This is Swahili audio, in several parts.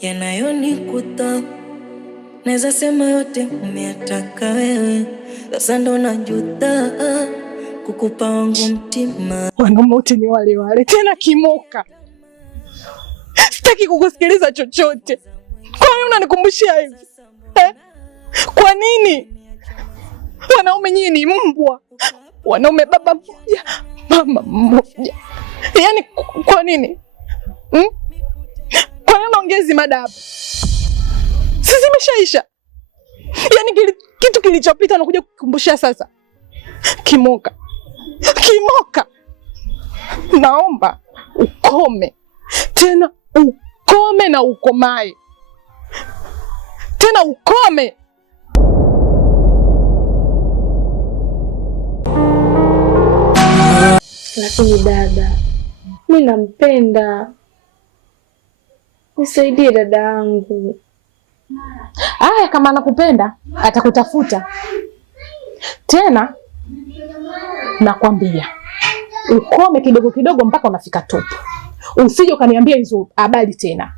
yanayonikuta. Naweza sema yote umeyataka wewe, sasa ndo najuta kukupa wangu mtima. Wanaume wote ni wale wale, tena kimoka. Sitaki kukusikiliza chochote. Kwa nini unanikumbushia hivi? Kwa nini? Wanaume nyinyi ni mbwa. Wanaume baba mmoja, mama mmoja. Yaani kwa nini? Kwa nini unaongezi mada hapa? Sisi imeshaisha. Yaani kitu kilichopita unakuja kukumbushia sasa. Kimoka. Kimoka. Naomba ukome. Tena ukome na ukomae. Tena ukome. Lakini dada, mimi nampenda. Nisaidie dada yangu. Aya, kama anakupenda atakutafuta. Tena nakwambia ukome kidogo kidogo mpaka unafika topu. Usije ukaniambia hizo habari tena.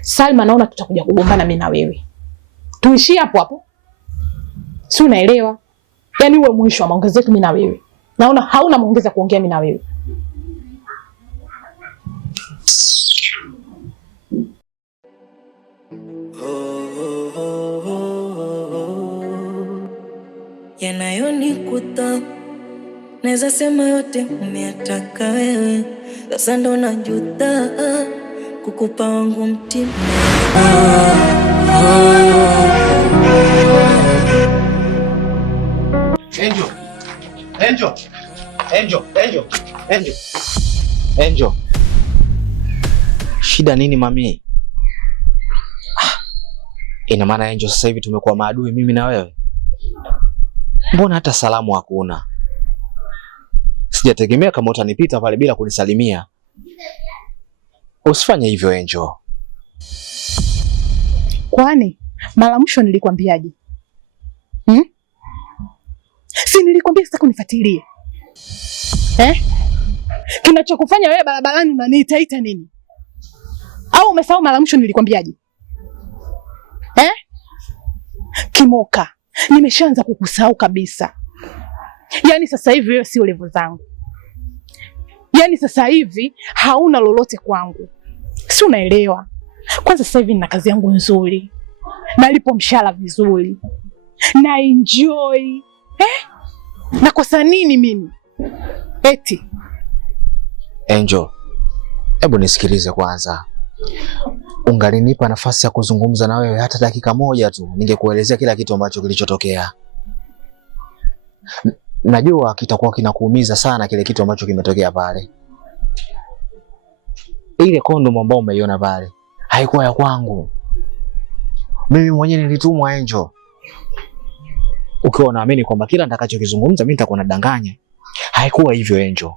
Salma, naona tutakuja kugombana mimi na wewe. Tuishie hapo hapo. Si unaelewa? Yaani uwe mwisho wa maongezi yetu mimi na wewe. Naona hauna maongezi ya kuongea mimi na wewe. Yanayonikuta. Naweza sema yote umeyataka wewe, sasa ndo najuta kukupa wangu mtima. Angel. Shida nini mami? Ina maana Angel sasa hivi tumekuwa maadui mimi na wewe? Mbona hata salamu hakuna? Sijategemea kama utanipita pale bila kunisalimia. Usifanye hivyo Angel. Kwani mara mwisho nilikwambiaje? Si nilikwambia sasa kunifuatilie? Kinachokufanya wewe barabarani unaniitaita nini? Au umesahau mara mwisho nilikwambiaje? Kimoka, nimeshaanza kukusahau kabisa. Yaani sasa hivi wewe sio level zangu. Yaani sasa hivi hauna lolote kwangu. Si unaelewa? Kwanza sasa hivi nina kazi yangu nzuri. Nalipo mshahara vizuri. Na enjoy. Nakosa nini mimi? Eti Angel, hebu nisikilize kwanza. Ungalinipa nafasi ya kuzungumza na wewe hata dakika moja tu, ningekuelezea kila kitu ambacho kilichotokea. Najua kitakuwa kinakuumiza sana kile kitu ambacho kimetokea pale. Ile kondomu ambayo umeiona pale haikuwa ya kwangu. Mimi mwenyewe nilitumwa Angel. Ukiwa unaamini kwamba kila nitakachokizungumza mimi nitakuwa nadanganya. Haikuwa hivyo Angel.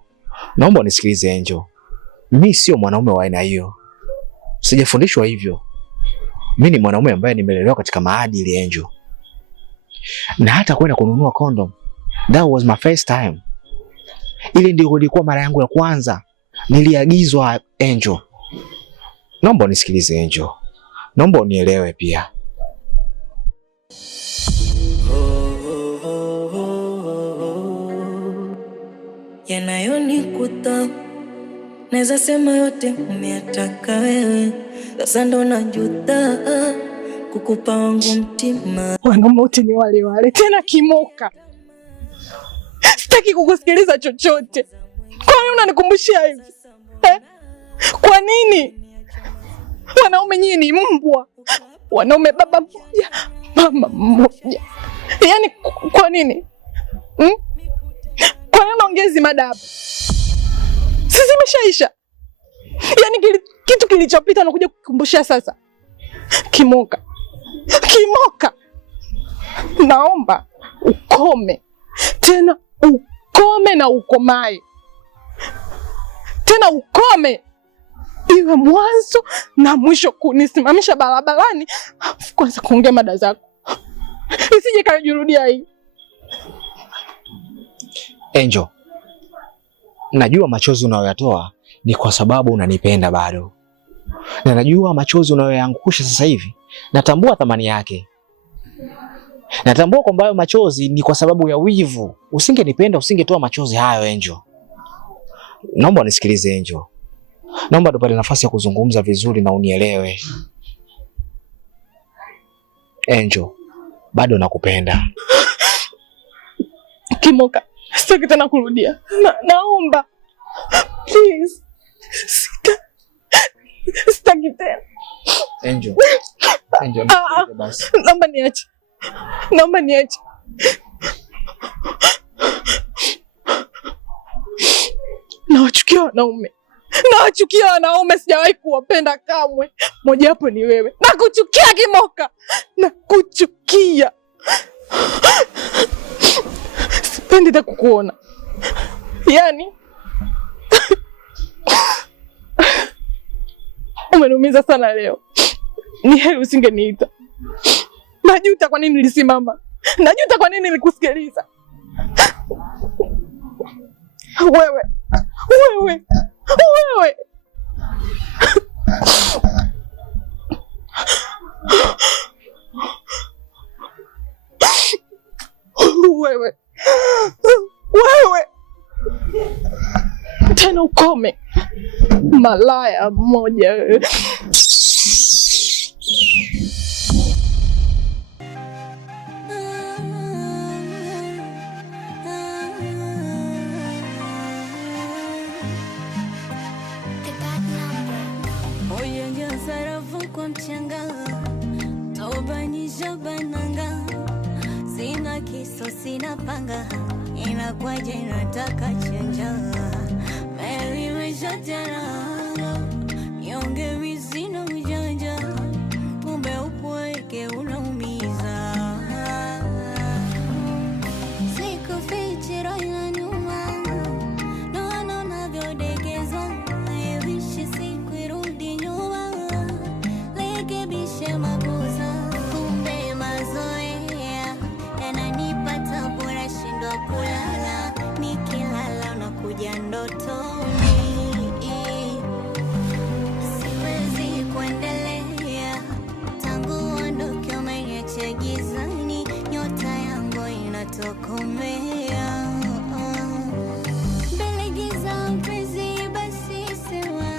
Naomba unisikilize Angel. Mimi sio mwanaume wa aina hiyo. Sijafundishwa hivyo. Mimi ni mwanaume ambaye nimelelewa katika maadili Angel. Na hata kwenda kununua condom, that was my first time. Ile ndio ilikuwa mara yangu ya kwanza. Niliagizwa Angel. Naomba unisikilize Angel. Naomba unielewe pia. Yanayonikuta. Naweza sema yote umeyataka wewe, sasa ndo najuta kukupa wangu mtima. Wanaume wote ni wale wale, tena kimoka. Sitaki kukusikiliza chochote. Kwa nini unanikumbushia hivi? Kwa nini? Wanaume nyinyi ni mbwa. Wanaume baba mmoja, mama mmoja. Yaani kwa nini? Kwa nini unaongezi mada hapa? Sisi imeshaisha. Yaani kitu kilichopita unakuja kukumbushia sasa. Kimoka. Kimoka. Naomba ukome. Tena ukome na ukomae. Tena ukome. Iwe mwanzo na mwisho kunisimamisha barabarani kwanza kuongea mada zako. Isije kajirudia hii. Angel, najua machozi unayoyatoa ni kwa sababu unanipenda bado. na najua machozi unayoyaangusha sasa hivi, natambua thamani yake. Natambua kwamba hayo machozi ni kwa sababu ya wivu. Usingenipenda usingetoa machozi hayo Angel. Naomba unisikilize Angel. Naomba tupate nafasi ya kuzungumza vizuri na unielewe. Angel, bado nakupenda. Kimoka, sitaki tena kurudia. Naomba. Please. Sitaki tena. Angel. Angel, basi. Naomba niache. Naomba niache. Nawachukia wanaume. Nawachukia wanaume, sijawahi kuwapenda kamwe. Moja hapo ni wewe. Nakuchukia Kimoka. Nakuchukia. Sipendi hata kukuona. Yaani umeniumiza sana leo. Ni heri usingeniita. Najuta kwa nini nilisimama. Najuta kwa nini nilikusikiliza. Wewe. Wewe. Wewe. Wewe. Wewe. Tena ukome. Malaya mmoja wewe. Kwa mchanga tobanisha bananga, sina kiso sina panga, inakwaje nataka chenja meliwesha tena nyonge misina ujanja, kumbe upweke unaumiza. Siku fichiro inanuma naona unavyodekeza, aiwishi siku irudi nyuma makosa, kumbe mazoea yananipata, bora shindwa kulala, nikilala unakuja ndotoni. Siwezi kuendelea tangu ondoke, umeniacha gizani, nyota yangu inatokomea. Mbele giza mpenzi, basi sema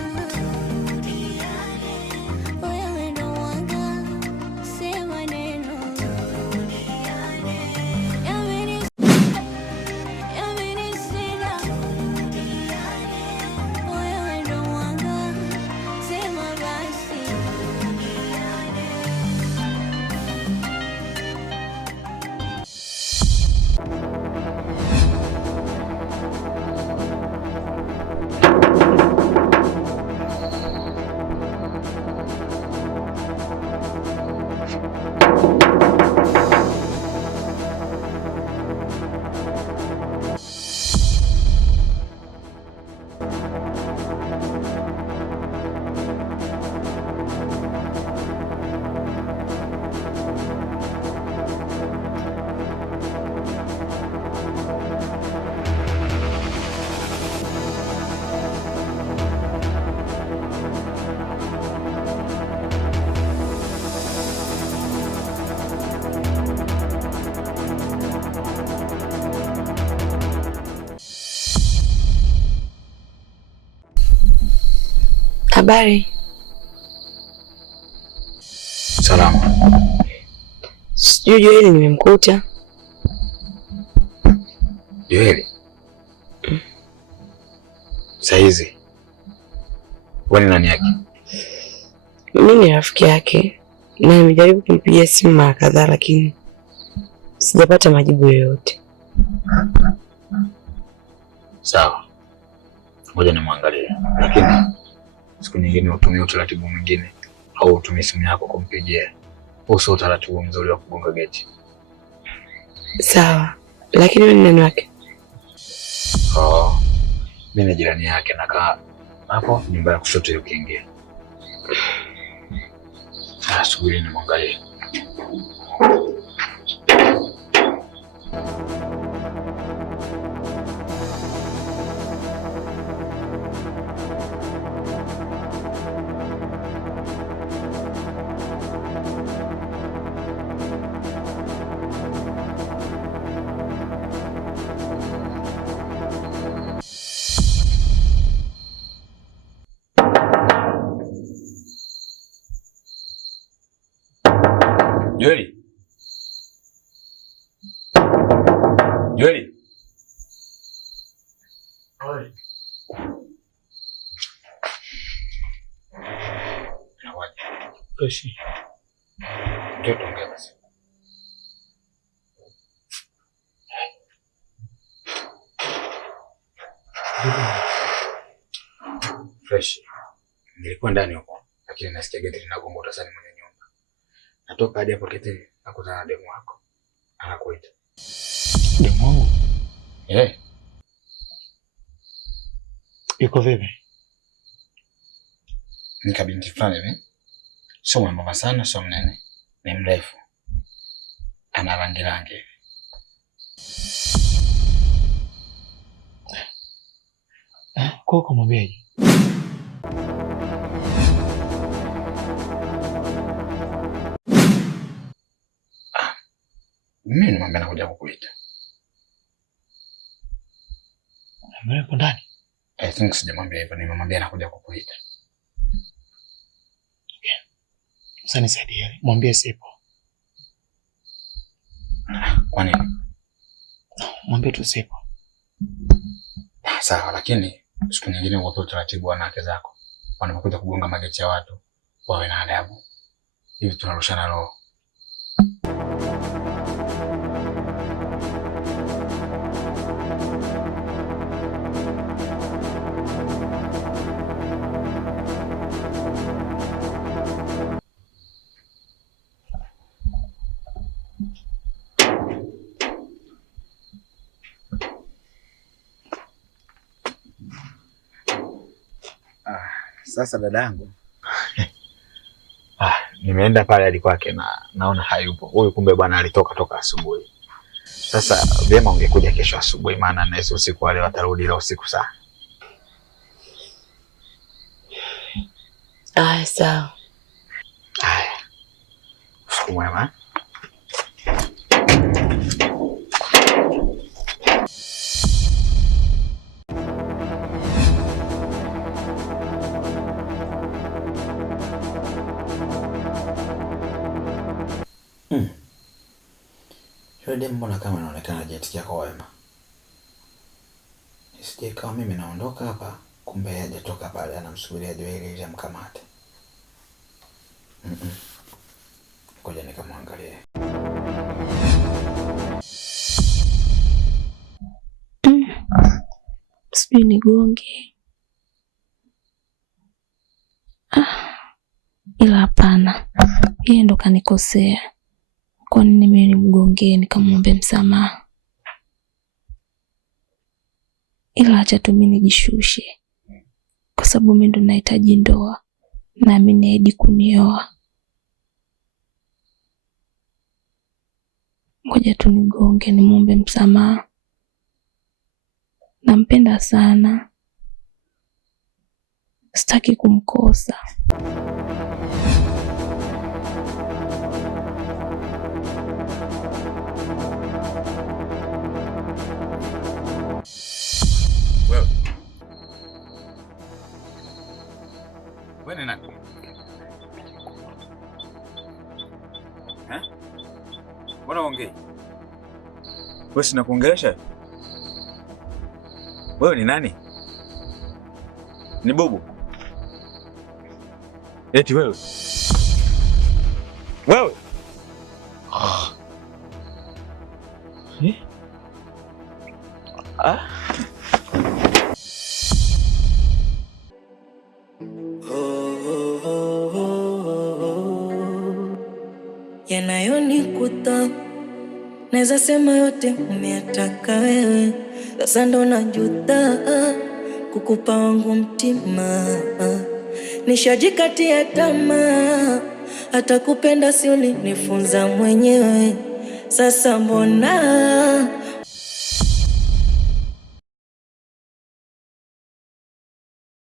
habari. Salama. Sijui Joeli nimemkuta. Joeli? Saizi wewe ni nani yake? Mimi ni rafiki yake na nimejaribu kumpigia simu mara kadhaa lakini sijapata majibu yoyote. Sawa, ngoja nimwangalie, lakini siku nyingine utumie utaratibu mwingine au utumie simu yako kumpigia. Uso utaratibu mzuri wa kugonga geti. Sawa, lakini wewe ni nani wake? Mimi ni jirani yake, nakaa hapo nyumba ya kushoto ukiingia. Subiri nimwangalie. Joeli. Joeli. Oi. Freshi. Ndio tuongee basi. Freshi. Nilikuwa ndani huko, lakini nasikia geti linagonga utasani mwenye nyumba. Natoka hadi hapo geti nakutana na demu wako. Anakuita. Demu wangu? Yuko vipi? Ni kabinti fulani hivi. Sio mwembamba sana, sio mnene. Ni mrefu. Ana rangi. Kwa kumwambiaje? Mimi nimwambia nakuja kukuita. Yuko ndani? Think sijamwambia hivyo, nimemwambia nakuja kukuita. Okay. Sasa nisaidie, mwambie sipo. Kwa nini? Mwambie tu sipo. Sawa, lakini siku nyingine uwape utaratibu wanawake zako. Wanapokuja kugonga mageti ya watu, wawe na adabu. Hivi tunarushana roho. Sasa dadangu. Nimeenda pale hadi kwake na naona hayupo. Huyu kumbe bwana alitoka toka asubuhi. Sasa vyema ungekuja kesho asubuhi, maana nahisi usiku wale watarudi leo usiku sana. Sawa. Usiku mwema. Yule mbona kama anaonekana hajatikia kwa wema. Nisije kama mimi naondoka hapa, kumbe hajatoka pale anamsubiria Joeli ili amkamate. Ngoja nikamwangalie. Sijui nigonge. Ila hapana. Yeye ndo kanikosea. Kwa nini mimi nimgongee nikamwombe msamaha? Ila acha tu mimi nijishushe. Kwa sababu mimi ndo nahitaji ndoa na mimi naahidi kunioa. Ngoja tu nigonge nimwombe msamaha. Nampenda sana. Sitaki kumkosa. Wewe ni nani? Mbona ongei? Wewe sina kuongelesha? Wewe ni nani? Ni Bubu. Eti wewe? Wewe? Yanayonikuta naweza sema yote umeyataka wewe. Sasa ndo najuta kukupa wangu mtima. Nishajikatia tamaa, hata kupenda si ulinifunza mwenyewe. Sasa mbona